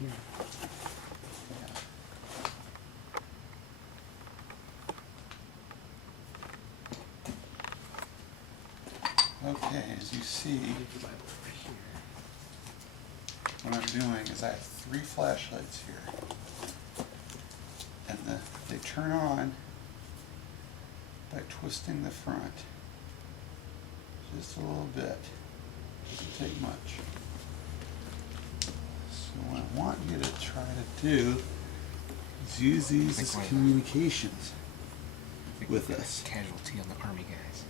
here. Okay, as you see, what I'm doing is I have 3 flashlights here. And they turn on by twisting the front just a little bit. Doesn't take much. So what I want you to try to do is use these as communications with us. Casualty on the army guys.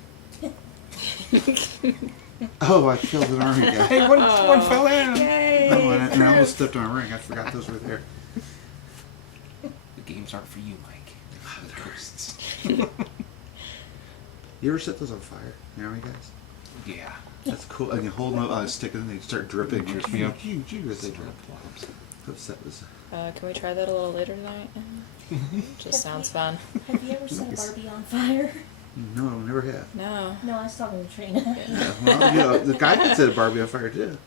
Oh, I killed an army guy. Hey, one fell in. Yay! No, and I almost stepped on a ring. I forgot those were there. The games aren't for you, Mike. They're for the ghosts. You ever set those on fire, the army guys? Yeah. That's cool. I can hold them up, I stick it and they start dripping. Trips me up. As they drip. Oops, that was. Can we try that a little later tonight? Just sounds fun. Have you ever set a Barbie on fire? No, never have. No. No, I was talking to Trina. Yeah, well, you know, the guy could set a Barbie on fire too.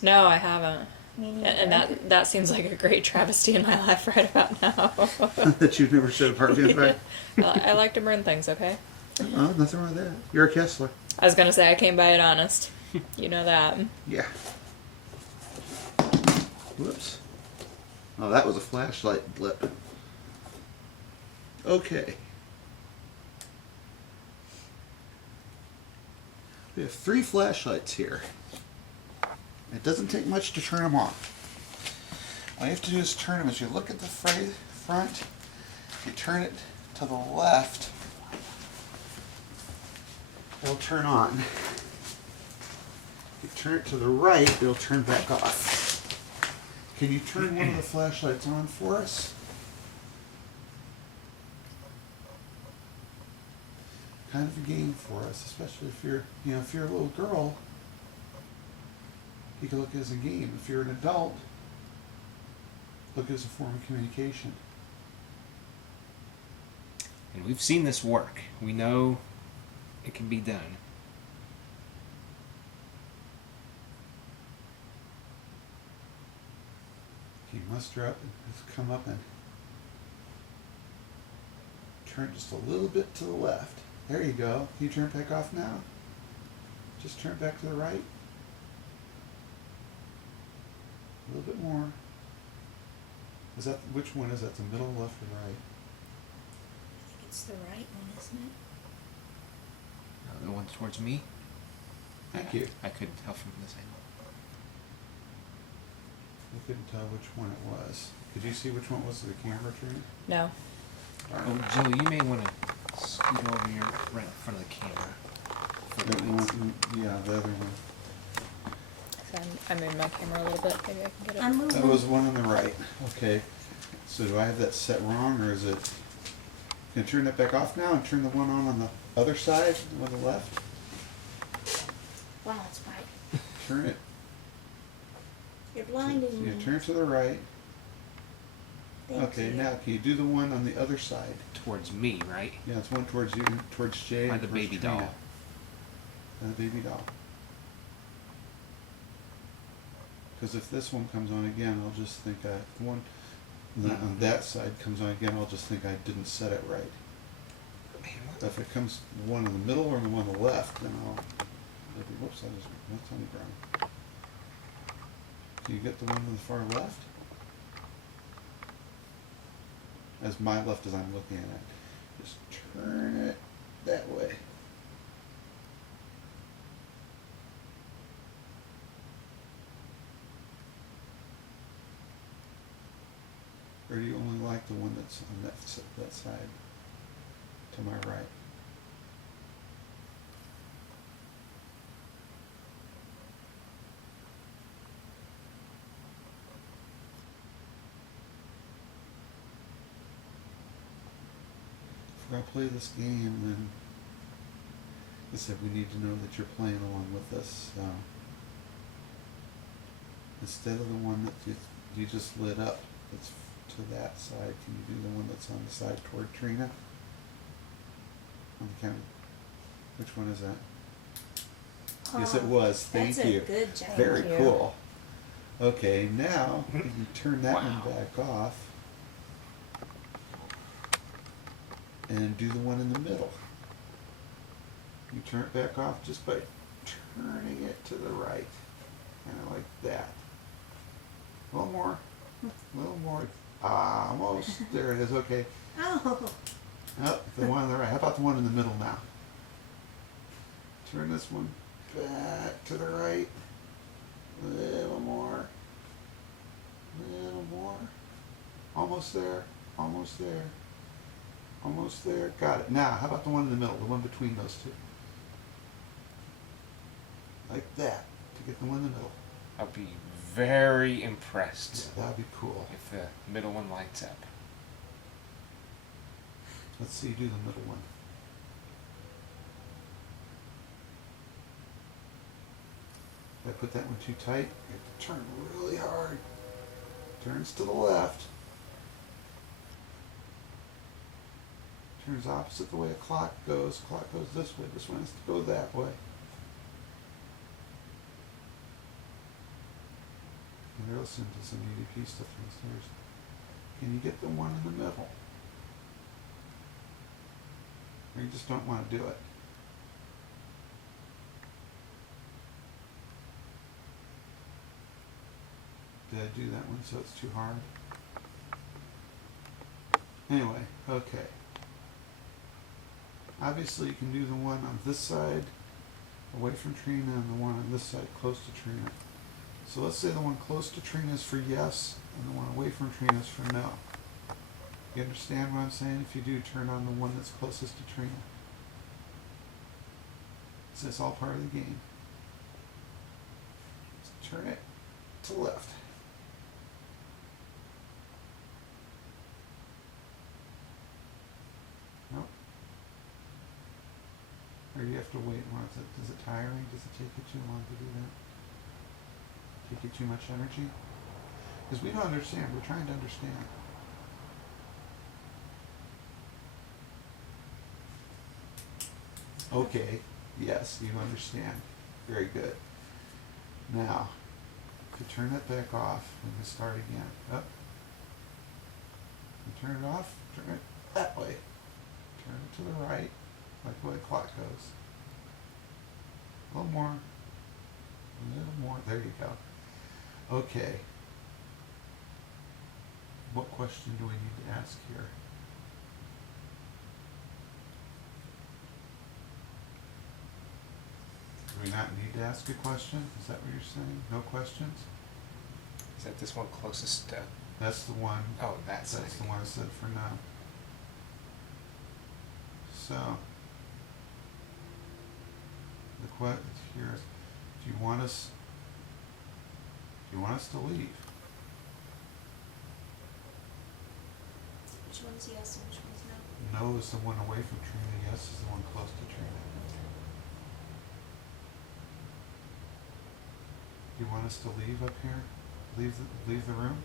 No, I haven't. Me neither. And that seems like a great travesty in my life right about now. That you've never set a Barbie on fire? I like to burn things, okay? Oh, nothing wrong with that. You're a Kessler. I was gonna say I came by it honest. You know that. Yeah. Whoops. Oh, that was a flashlight blip. Okay. We have 3 flashlights here. It doesn't take much to turn them on. All you have to do is turn them. As you look at the front, you turn it to the left, it'll turn on. If you turn it to the right, it'll turn back off. Can you turn one of the flashlights on for us? Kind of a game for us, especially if you're, if you're a little girl, you can look at it as a game. If you're an adult, look at it as a form of communication. And we've seen this work. We know it can be done. You muster up and just come up and turn just a little bit to the left. There you go. Can you turn it back off now? Just turn it back to the right. A little bit more. Is that, which one is that? The middle, left, or right? I think it's the right one, isn't it? The one towards me? Thank you. I couldn't tell from this angle. I couldn't tell which one it was. Could you see which one was the camera tree? No. Oh, Jill, you may want to scoot over here right in front of the camera. For That the lights. one, yeah, the other one. I moved my camera a little bit. Maybe I can get it. I'm moving. That was the one on the right. Okay. So do I have that set wrong, or is it? Can I turn that back off now and turn the one on the other side, the one on the left? Wow, it's bright. Turn it. You're blinding me. Yeah, turn it to the right. Thank Okay, you. now can you do the one on the other side? Towards me, right? Yeah, it's one towards you, towards Jay. By and the towards baby Trina. doll. And the baby doll. Because if this one comes on again, I'll just think the one on that side comes on again, I'll just think I didn't set it right. Man, what But if it comes the one in the middle or the one on the left, then I'll maybe, whoops, that's on the ground. Do you get the one on the far left? As my left as I'm looking at it. Just turn it that way. Or do you only like the one that's on that side to my right? If we're going to play this game, then I said we need to know that you're playing along with us. So instead of the one that you just lit up, that's to that side, can you do the one that's on the side toward Trina? On the camera. Which one is that? Yes, it was. Thank That's you. a good job. Very Thank you. cool. Okay, now you turn that Wow. one back off and do the one in the middle. You turn it back off just by turning it to the right, kind of like that. A little more, a little more. Ah, almost. There it is. Okay. Oh. Oh, the one on the right. How about the one in the middle now? Turn this one back to the right. A little more. A little more. Almost there. Almost there. Almost there. Got it. Now, how about the one in the middle? The one between those two. Like that. To get the one in the middle. I'll be very impressed Yeah, that'd be cool. if the middle one lights up. Let's see you do the middle one. If I put that one too tight, you have to turn really hard. Turns to the left. Turns opposite the way a clock goes. Clock goes this way. This one has to go that way. And they're listening to some EVP stuff downstairs. Can you get the one in the middle? Or you just don't want to do it? Did I do that one so it's too hard? Anyway, okay. Obviously you can do the one on this side away from Trina and the one on this side close to Trina. So let's say the one close to Trina is for yes and the one away from Trina is for no. You understand what I'm saying? If you do, turn on the one that's closest to Trina. So it's all part of the game. So turn it to the left. Nope. Or you have to wait more. Is it tiring? Does it take you too long to do that? Take you too much energy? Because we don't understand. We're trying to understand. Okay. Yes, you understand. Very good. Now, to turn it back off, we can start again. Up. You turn it off, turn it that way. Turn it to the right, like the way the clock goes. A little more. A little more. There you go. Okay. What question do we need to ask here? Do we not need to ask a question? Is that what you're saying? No questions? Is that this one closest to? That's the one. Oh, that's the one I said for now. So, the question here is, do you want us to leave? Which one's yes and which one's no? No is the one away from Trina, yes is the one close to Trina. Do you want us to leave up here? Leave the room?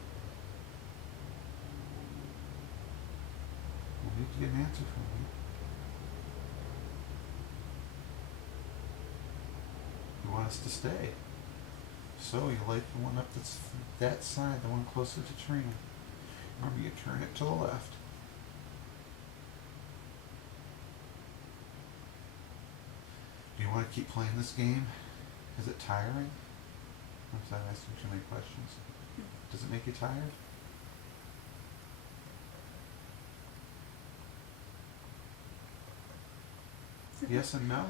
We need to get an answer from you. You want us to stay. So you light the one up that's that side, the one closer to Trina. Remember, you turn it to the left. Do you want to keep playing this game? Is it tiring? I'm sorry, I'm asking too many questions. Does it make you tired? Yes and no?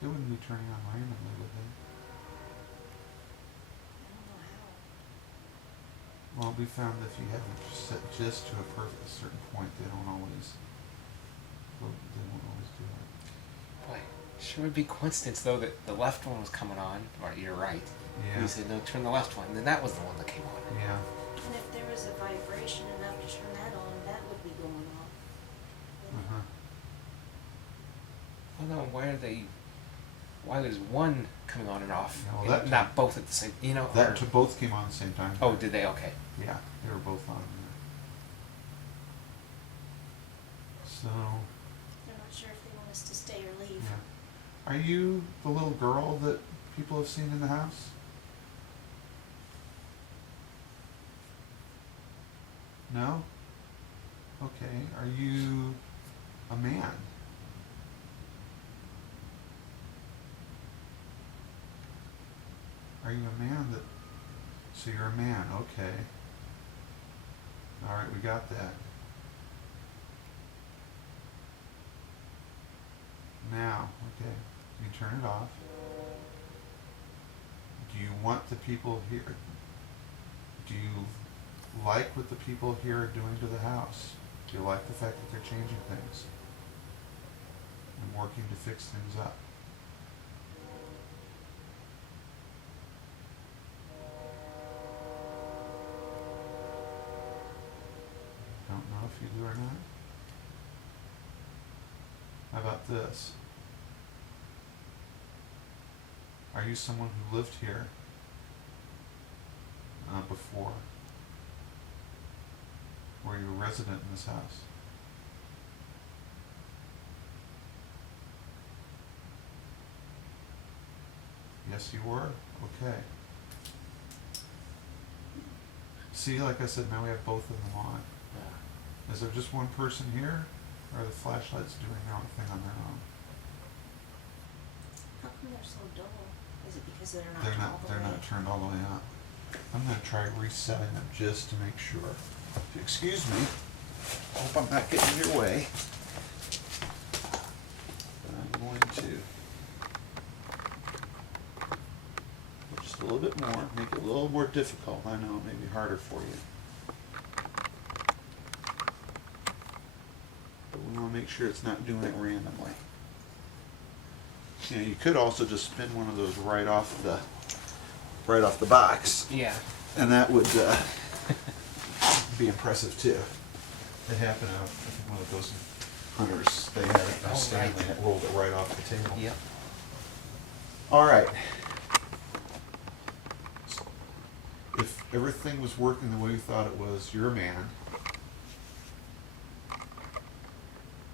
They wouldn't be turning on randomly, would they? I don't know how. Well, we found that if you have them set just to a certain point, they won't always do it. Boy, sure would be coincidence though that the left one was coming on, or you're right. Yeah. You said no, turn the left one, and then that was the one that came on. Yeah. And if there was a vibration enough to turn that on, that would be going off. Uh-huh. Well, no, why there's one coming on and off, Yeah, well, and that not both at the same, That both came on at the same time. Oh, did they? Okay. Yeah, they were both on there. So, They're not sure if they want us to stay or leave. yeah. Are you the little girl that people have seen in the house? No? Okay. Are you a man? Are you a man that... So you're a man, okay. Alright, we got that. Now, okay, you turn it off. Do you want the people here? Do you like what the people here are doing to the house? Do you like the fact that they're changing things and working to fix things up? Don't know if you do or not. How about this? Are you someone who lived here before? Were you a resident in this house? Yes, you were? Okay. See, like I said, now we have both of them on. Yeah. Is there just one person here? Or are the flashlights doing their own thing on their own? How come they're so dull? Is it because they're not turned all the They're way? not turned all the way up. I'm gonna try resetting them just to make sure. If you excuse me, hope I'm not getting in your way. But I'm going to put just a little bit more, make it a little more difficult. I know it may be harder for you. But we want to make sure it's not doing it randomly. You know, you could also just spin one of those right off the box, Yeah. and that would be impressive too. It happened out, I think one of those hunters, they had it in a Stanley and it rolled it right off the table. Yep. All right. If everything was working the way you thought it was, you're a man.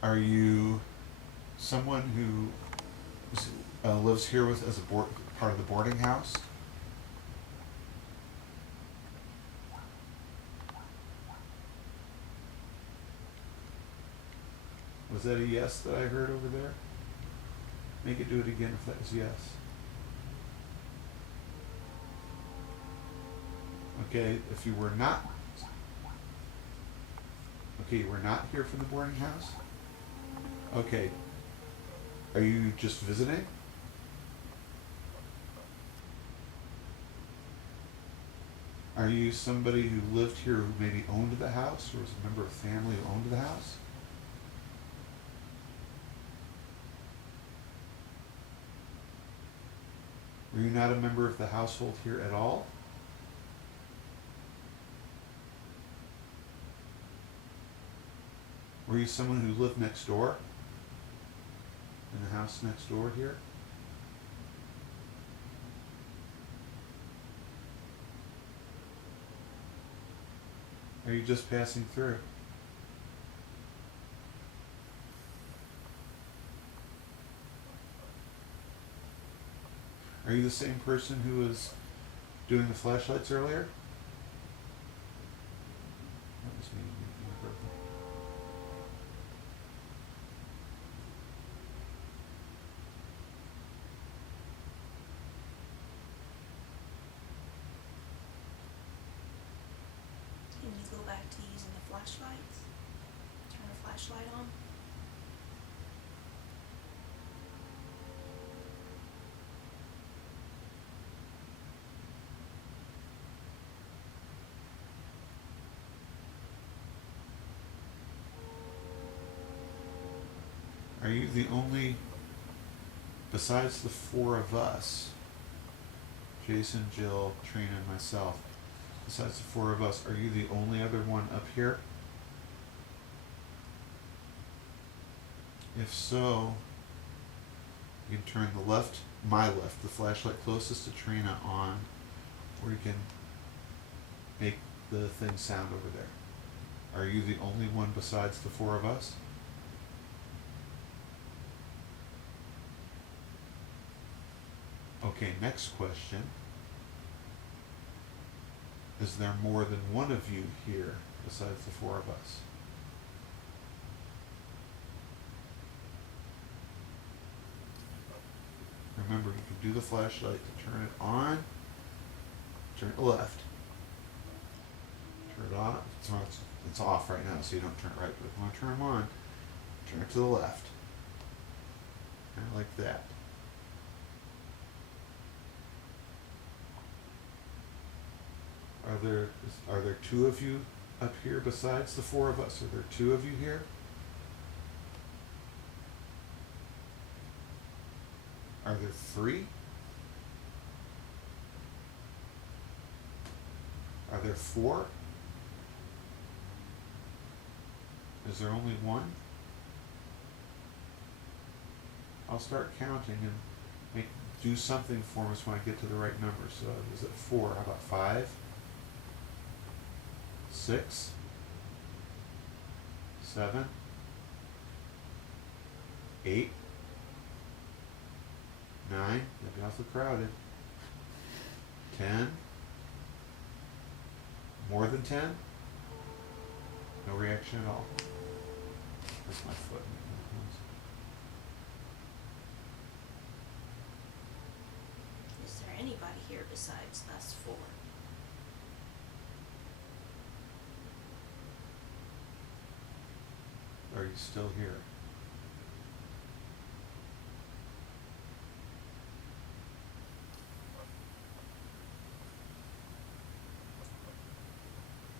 Are you someone who lives here with as a part of the boarding house? Was that a yes that I heard over there? Make it do it again if that was yes. Okay, if you were not... Okay, you were not here for the boarding house? Okay. Are you just visiting? Are you somebody who lived here who maybe owned the house or was a member of family who owned the house? Were you not a member of the household here at all? Were you someone who lived next door? In the house next door here? Are you just passing through? Are you the same person who was doing the flashlights earlier? That was me. Can you go back to using the flashlights? Turn the flashlight on? Are you the only, besides the four of us, Jason, Jill, Trina, and myself, besides the four of us, are you the only other one up here? If so, you can turn my left, the flashlight closest to Trina on, or you can make the thing sound over there. Are you the only one besides the four of us? Okay, next question. Is there more than one of you here besides the four of us? Remember, you can do the flashlight to turn it on, turn it left. Turn it on. It's off right now, so you don't turn it right. But if you want to turn them on, turn it to the left. Kind of like that. Are there two of you up here besides the four of us? Are there two of you here? Are there three? Are there four? Is there only one? I'll start counting and do something for us when I get to the right number. So is it 4? How about 5? 6? 7? 8? 9? That'd be awfully crowded. 10? More than 10? No reaction at all. That's my foot. Is there anybody here besides us four? Are you still here?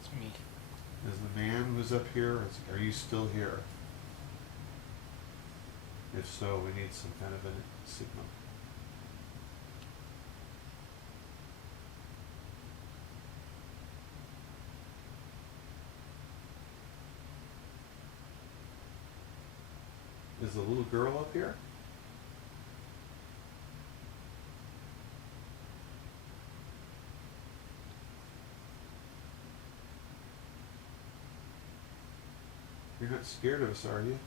It's me. Is the man who's up here, are you still here? If so, we need some kind of a signal. Is the little girl up here? You're not scared of us, are you?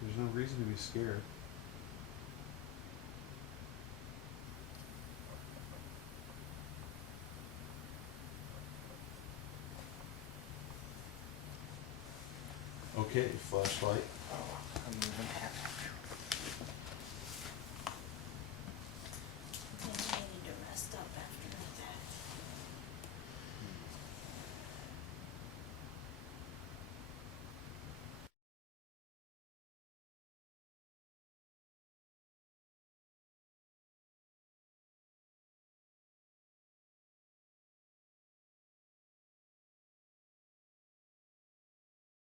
There's no reason to be scared. Okay, flashlight. I'm moving.